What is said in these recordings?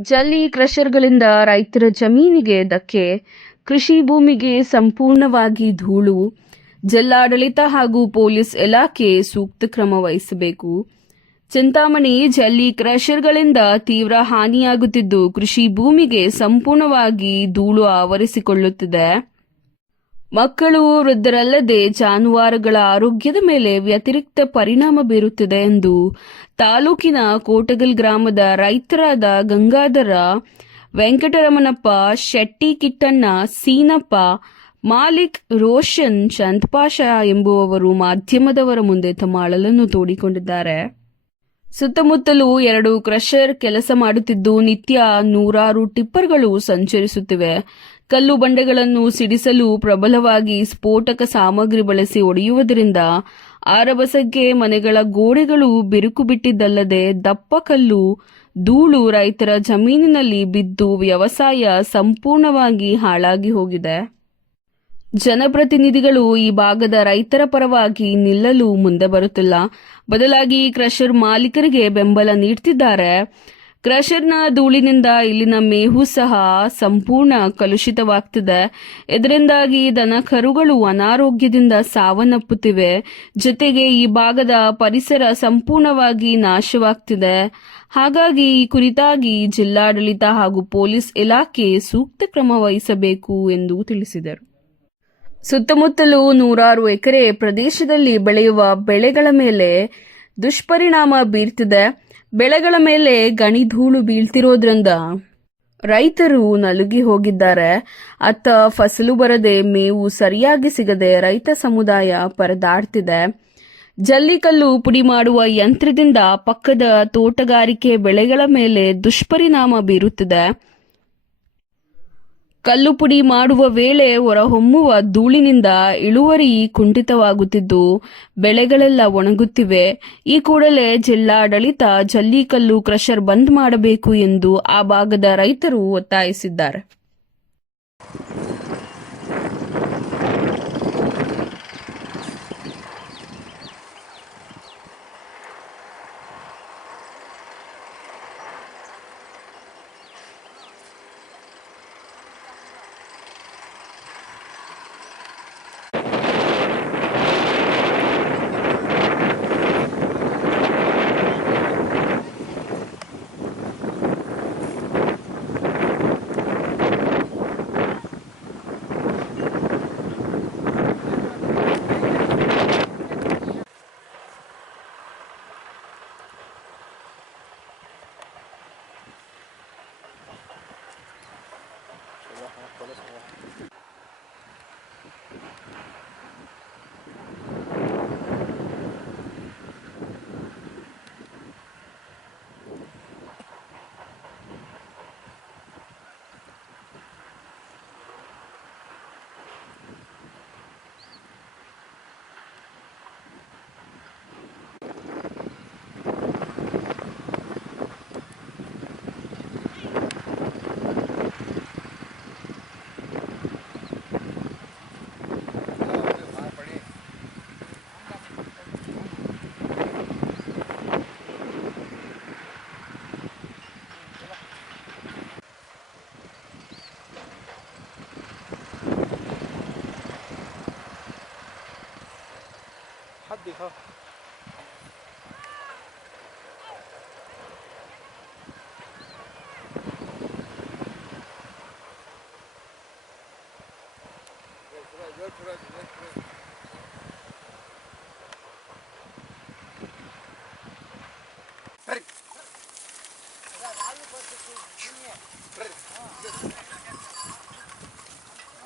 ಜಲ್ಲಿ ಕ್ರಷರ್ಗಳಿಂದ ರೈತರ ಜಮೀನಿಗೆ ಧಕ್ಕೆ, ಕೃಷಿ ಭೂಮಿಗೆ ಸಂಪೂರ್ಣವಾಗಿ ಧೂಳು, ಜಿಲ್ಲಾಡಳಿತ ಹಾಗೂ ಪೊಲೀಸ್ ಇಲಾಖೆ ಸೂಕ್ತ ಕ್ರಮ ವಹಿಸಬೇಕು. ಚಿಂತಾಮಣಿ ಜಲ್ಲಿ ಕ್ರಷರ್ಗಳಿಂದ ತೀವ್ರ ಹಾನಿಯಾಗುತ್ತಿದ್ದು ಕೃಷಿ ಭೂಮಿಗೆ ಸಂಪೂರ್ಣವಾಗಿ ಧೂಳು ಆವರಿಸಿಕೊಳ್ಳುತ್ತಿದೆ. ಮಕ್ಕಳು ವೃದ್ಧರಲ್ಲದೆ ಜಾನುವಾರುಗಳ ಆರೋಗ್ಯದ ಮೇಲೆ ವ್ಯತಿರಿಕ್ತ ಪರಿಣಾಮ ಬೀರುತ್ತಿದೆ ಎಂದು ತಾಲೂಕಿನ ಕೋಟಗಲ್ ಗ್ರಾಮದ ರೈತರಾದ ಗಂಗಾಧರ ವೆಂಕಟರಮಣಪ್ಪ ಶೆಟ್ಟಿ ಕಿಟ್ಟಣ್ಣ ಸೀನಪ್ಪ, ಮಾಲಿಕ್ ರೋಷನ್, ಚಂದ್ಪಾಷ ಎಂಬುವವರು ಮಾಧ್ಯಮದವರ ಮುಂದೆ ತಮ್ಮ ಅಳಲನ್ನು ತೋಡಿಕೊಂಡಿದ್ದಾರೆ. ಸುತ್ತಮುತ್ತಲೂ ಎರಡು ಕ್ರಷರ್ ಕೆಲಸ ಮಾಡುತ್ತಿದ್ದು, ನಿತ್ಯ ನೂರಾರು ಟಿಪ್ಪರ್ಗಳು ಸಂಚರಿಸುತ್ತಿವೆ. ಕಲ್ಲು ಬಂಡೆಗಳನ್ನು ಸಿಡಿಸಲು ಪ್ರಬಲವಾಗಿ ಸ್ಫೋಟಕ ಸಾಮಗ್ರಿ ಬಳಸಿ ಒಡೆಯುವುದರಿಂದ ಆರಬಸಕ್ಕೆ ಮನೆಗಳ ಗೋಡೆಗಳು ಬಿರುಕು ಬಿಟ್ಟಿದ್ದಲ್ಲದೆ ದಪ್ಪ ಕಲ್ಲು, ಧೂಳು ರೈತರ ಜಮೀನಿನಲ್ಲಿ ಬಿದ್ದು ವ್ಯವಸಾಯ ಸಂಪೂರ್ಣವಾಗಿ ಹಾಳಾಗಿ ಹೋಗಿದೆ. ಜನಪ್ರತಿನಿಧಿಗಳು ಈ ಭಾಗದ ರೈತರ ಪರವಾಗಿ ನಿಲ್ಲಲು ಮುಂದೆ ಬರುತ್ತಿಲ್ಲ. ಬದಲಾಗಿ ಕ್ರಷರ್ ಮಾಲೀಕರಿಗೆ ಬೆಂಬಲ ನೀಡ್ತಿದ್ದಾರೆ. ಕ್ರಷರ್ನ ಧೂಳಿನಿಂದ ಇಲ್ಲಿನ ಮೇವು ಸಹ ಸಂಪೂರ್ಣ ಕಲುಷಿತವಾಗ್ತಿದೆ. ಇದರಿಂದಾಗಿ ದನ ಕರುಗಳು ಅನಾರೋಗ್ಯದಿಂದ ಸಾವನ್ನಪ್ಪುತ್ತಿವೆ. ಜೊತೆಗೆ ಈ ಭಾಗದ ಪರಿಸರ ಸಂಪೂರ್ಣವಾಗಿ ನಾಶವಾಗ್ತಿದೆ. ಹಾಗಾಗಿ ಈ ಕುರಿತಾಗಿ ಜಿಲ್ಲಾಡಳಿತ ಹಾಗೂ ಪೊಲೀಸ್ ಇಲಾಖೆ ಸೂಕ್ತ ಕ್ರಮ ವಹಿಸಬೇಕು ಎಂದು ತಿಳಿಸಿದರು. ಸುತ್ತಮುತ್ತಲು ನೂರಾರು ಎಕರೆ ಪ್ರದೇಶದಲ್ಲಿ ಬೆಳೆಯುವ ಬೆಳೆಗಳ ಮೇಲೆ ದುಷ್ಪರಿಣಾಮ ಬೀರ್ತಿದೆ. ಬೆಳೆಗಳ ಮೇಲೆ ಗಣಿ ಧೂಳು ಬೀಳ್ತಿರೋದ್ರಿಂದ ರೈತರು ನಲುಗಿ ಹೋಗಿದ್ದಾರೆ. ಅತ್ತ ಫಸಲು ಬರದೆ ಮೇವು ಸರಿಯಾಗಿ ಸಿಗದೆ ರೈತ ಸಮುದಾಯ ಪರದಾಡ್ತಿದೆ. ಜಲ್ಲಿಕಲ್ಲು ಪುಡಿ ಮಾಡುವ ಯಂತ್ರದಿಂದ ಪಕ್ಕದ ತೋಟಗಾರಿಕೆ ಬೆಳೆಗಳ ಮೇಲೆ ದುಷ್ಪರಿಣಾಮ ಬೀರುತ್ತಿದೆ. ಕಲ್ಲು ಪುಡಿ ಮಾಡುವ ವೇಳೆ ಹೊರಹೊಮ್ಮುವ ಧೂಳಿನಿಂದ ಇಳುವರಿ ಕುಂಠಿತವಾಗುತ್ತಿದ್ದು, ಬೆಳೆಗಳೆಲ್ಲ ಒಣಗುತ್ತಿವೆ. ಈ ಕೂಡಲೇ ಜಿಲ್ಲಾಡಳಿತ ಜಲ್ಲಿಕಲ್ಲು ಕ್ರಷರ್ ಬಂದ್ ಮಾಡಬೇಕು ಎಂದು ಆ ಭಾಗದ ರೈತರು ಒತ್ತಾಯಿಸಿದ್ದಾರೆ.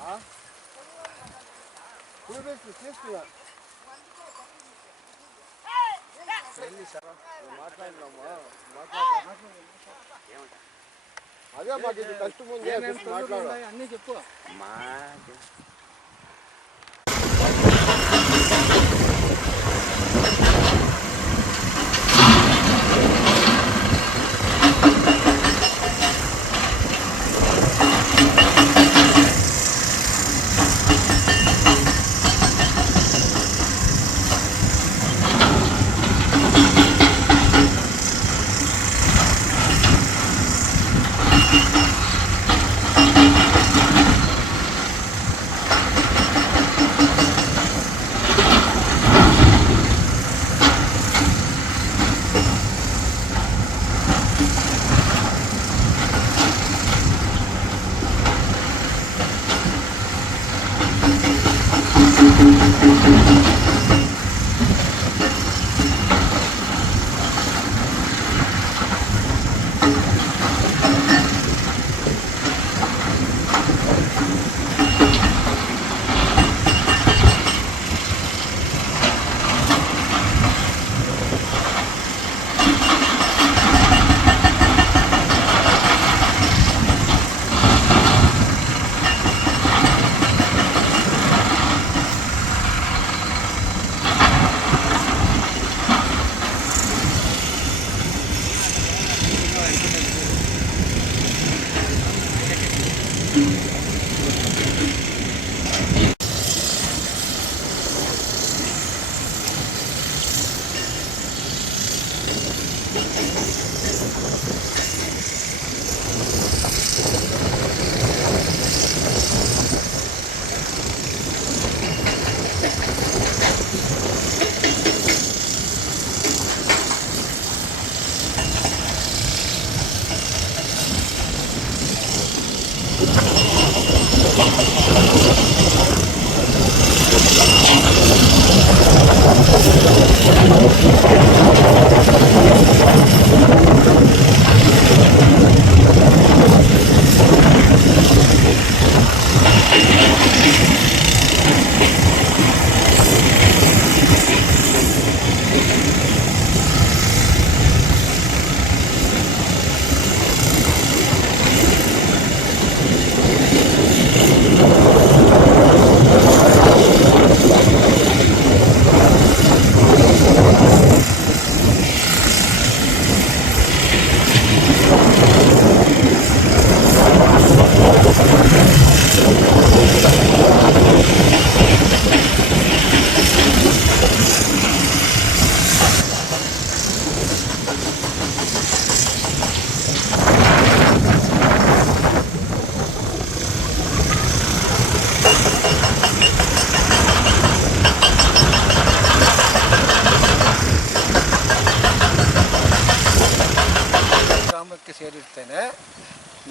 А? కూర్చోబెట్టు చేస్తున్నా వెళ్ళి సార్ అదే మాకు ఇది కష్టం ఉంది మాట్లాడు అన్నీ చెప్పు మా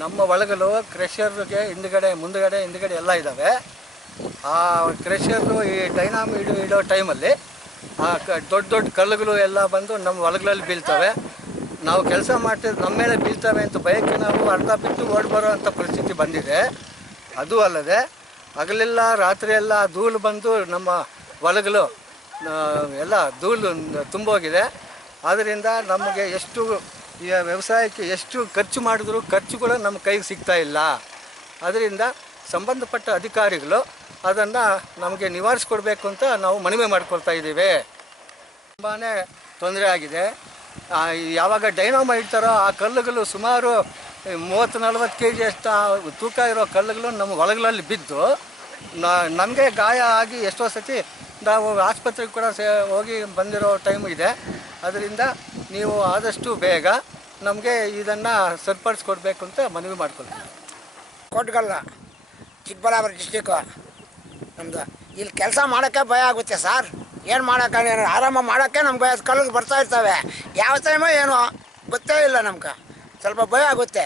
ನಮ್ಮ ಒಳಗಲು ಕ್ರೆಷರ್ಗೆ ಹಿಂದ್ಗಡೆ, ಮುಂದ್ಗಡೆ, ಹಿಂದ್ಗಡೆ ಎಲ್ಲ ಇದ್ದಾವೆ ಆ ಕ್ರೆಷರು ಈ ಡೈನಾಮ್ ಇಡೋ ಇಡೋ ಟೈಮಲ್ಲಿ ಆ ದೊಡ್ಡ ದೊಡ್ಡ ಕಲ್ಲುಗಳು ಎಲ್ಲ ಬಂದು ನಮ್ಮ ಒಳಗಲಲ್ಲಿ ಬೀಳ್ತವೆ. ನಾವು ಕೆಲಸ ಮಾಡ್ತಿದ್ದು ನಮ್ಮ ಮೇಲೆ ಬೀಳ್ತವೆ ಅಂತ ಭಯಕ್ಕೆ ನಾವು ಅರ್ಧ ಬಿತ್ತು ಓಡಿ ಬರೋ ಪರಿಸ್ಥಿತಿ ಬಂದಿದೆ. ಅದು ಅಲ್ಲದೆ ಹಗಲೆಲ್ಲ ರಾತ್ರಿ ಎಲ್ಲ ಧೂಳು ಬಂದು ನಮ್ಮ ಒಳಗಲು ಎಲ್ಲ ಧೂಳು ತುಂಬೋಗಿದೆ. ಆದ್ದರಿಂದ ನಮಗೆ ಎಷ್ಟು ಈ ವ್ಯವಸಾಯಕ್ಕೆ ಎಷ್ಟು ಖರ್ಚು ಮಾಡಿದ್ರು ಖರ್ಚು ಕೂಡ ನಮ್ಮ ಕೈಗೆ ಸಿಗ್ತಾ ಇಲ್ಲ. ಅದರಿಂದ ಸಂಬಂಧಪಟ್ಟ ಅಧಿಕಾರಿಗಳು ಅದನ್ನು ನಮಗೆ ನಿವಾರಿಸ್ಕೊಡ್ಬೇಕು ಅಂತ ನಾವು ಮನವಿ ಮಾಡ್ಕೊಳ್ತಾ ಇದ್ದೀವಿ. ತುಂಬಾ ತೊಂದರೆ ಆಗಿದೆ. ಯಾವಾಗ ಡೈನಾಮ ಇಡ್ತಾರೋ ಆ ಕಲ್ಲುಗಳು ಸುಮಾರು ಮೂವತ್ತು, ನಲ್ವತ್ತು ಕೆ ಜಿ ಅಷ್ಟು ತೂಕ ಇರೋ ಕಲ್ಲುಗಳು ನಮ್ಮ ಒಳಗಳಲ್ಲಿ ಬಿದ್ದು ನಮಗೆ ಗಾಯ ಆಗಿ ಎಷ್ಟೋ ಸತಿ ನಾವು ಆಸ್ಪತ್ರೆಗೆ ಕೂಡ ಸೇ ಹೋಗಿ ಬಂದಿರೋ ಟೈಮ್ ಇದೆ. ಅದರಿಂದ ನೀವು ಆದಷ್ಟು ಬೇಗ ನಮಗೆ ಇದನ್ನು ಸರಿಪಡಿಸ್ಕೊಡ್ಬೇಕು ಅಂತ ಮನವಿ ಮಾಡ್ಕೊಳ್ತೀನಿ. ಕೊಟ್ಗಲ್ಲ ಚಿಕ್ಕಬಳ್ಳಾಪುರ ಡಿಸ್ಟಿಕ್ಕು ನಮ್ಮದು ಇಲ್ಲಿ ಕೆಲಸ ಮಾಡೋಕ್ಕೆ ಭಯ ಆಗುತ್ತೆ ಸರ್. ಏನು ಮಾಡೋಕ್ಕೆ ಆರಾಮ ಮಾಡೋಕ್ಕೆ ನಮ್ಗೆ ಕಲ್ಲಿಗೆ ಬರ್ತಾ ಇರ್ತವೆ. ಯಾವ ಟೈಮು ಏನು ಗೊತ್ತೇ ಇಲ್ಲ ನಮ್ಗೆ. ಸ್ವಲ್ಪ ಭಯ ಆಗುತ್ತೆ.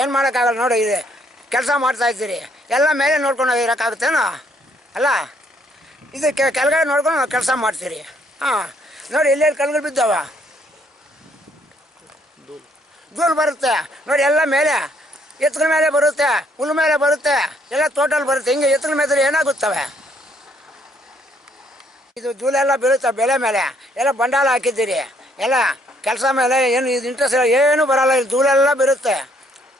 ಏನು ಮಾಡೋಕ್ಕಾಗಲ್ಲ ನೋಡಿ, ಇದೆ ಕೆಲಸ ಮಾಡ್ತಾ ಇದ್ದೀರಿ. ಎಲ್ಲ ಮೇಲೆ ನೋಡ್ಕೊಂಡು ಇರೋಕ್ಕಾಗುತ್ತೇನೋ? ಅಲ್ಲ? ಇದು ಕೆಳಗಡೆ ನೋಡ್ಕೊಂಡು ಕೆಲಸ ಮಾಡ್ತೀರಿ. ಹಾಂ, ನೋಡಿ ಎಲ್ಲೆಲ್ಲಿ ಕಲ್ಗಳು ಬಿದ್ದಾವ? ಧೂಳು ಬರುತ್ತೆ. ನೋಡಿ ಎಲ್ಲ ಮೇಲೆ ಎತ್ತಿನ ಮೇಲೆ ಬರುತ್ತೆ, ಹುಲ್ಲು ಮೇಲೆ ಬರುತ್ತೆ, ಎಲ್ಲ ತೋಟಲ್ಲಿ ಬರುತ್ತೆ. ಹಿಂಗೆ ಎತ್ತಿನ ಮೇಲೆ ಏನಾಗುತ್ತವೆ? ಇದು ಧೂಳೆಲ್ಲ ಬೀಳುತ್ತೆ ಬೆಳೆ ಮೇಲೆ? ಎಲ್ಲ ಬಂಡಾಲ ಹಾಕಿದ್ದೀರಿ. ಎಲ್ಲ ಕೆಲಸ ಮೇಲೆ ಏನು ಇದು ಇಂಟ್ರೆಸ್ಟ್ ಇಲ್ಲ, ಏನು ಬರಲ್ಲ, ಇಲ್ಲಿ ಧೂಳೆಲ್ಲ ಬೀರುತ್ತೆ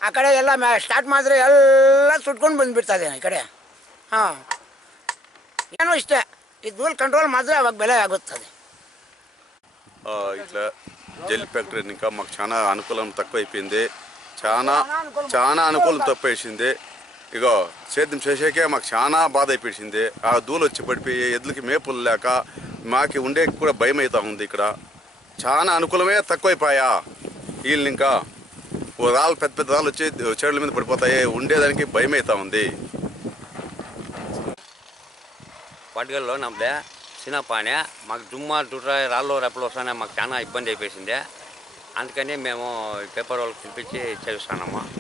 ಆ ಕಡೆ ಎಲ್ಲ ಮ್ಯಾ ಸ್ಟಾರ್ಟ್ ಮಾಡಿದ್ರೆ ಎಲ್ಲ ಸುಟ್ಕೊಂಡು ಬಂದುಬಿಡ್ತದೆ ಈ ಕಡೆ. ಹಾಂ. ಏನೂ ಇಷ್ಟೇ. ಈ ಧೂಳು ಕಂಟ್ರೋಲ್ ಮಾಡಿದ್ರೆ ಅವಾಗ ಬೆಲೆ ಆಗುತ್ತದೆ. ఇట్లా జెల్ ఫ్యాక్టరీ ఇంకా మాకు చాలా అనుకూలం తక్కువైపోయింది చాలా చాలా అనుకూలం తక్కువేసింది ఇగో సేద్యం చేసేకే మాకు చాలా బాధ అయిపోయింది ఆ దూలు వచ్చి పడిపోయి ఎద్దులకి మేపులు లేక మాకు ఉండే కూడా భయం అవుతా ఉంది ఇక్కడ చాలా అనుకూలమే తక్కువైపోయా వీళ్ళు ఇంకా రాళ్ళు పెద్ద పెద్ద రాళ్ళు వచ్చి చెడుల మీద పడిపోతాయి ఉండేదానికి భయం అవుతా ఉంది పట్టుగల్లో నమ్మదే చిన్నపానే. మాకు దుమ్మ దుర్ర రాళ్ళు రెప్పలు వస్తానే మాకు చాలా ఇబ్బంది అయిపోయింది. అందుకని మేము పేపర్ వాళ్ళకి పిలిపించి చదివిస్తున్నాము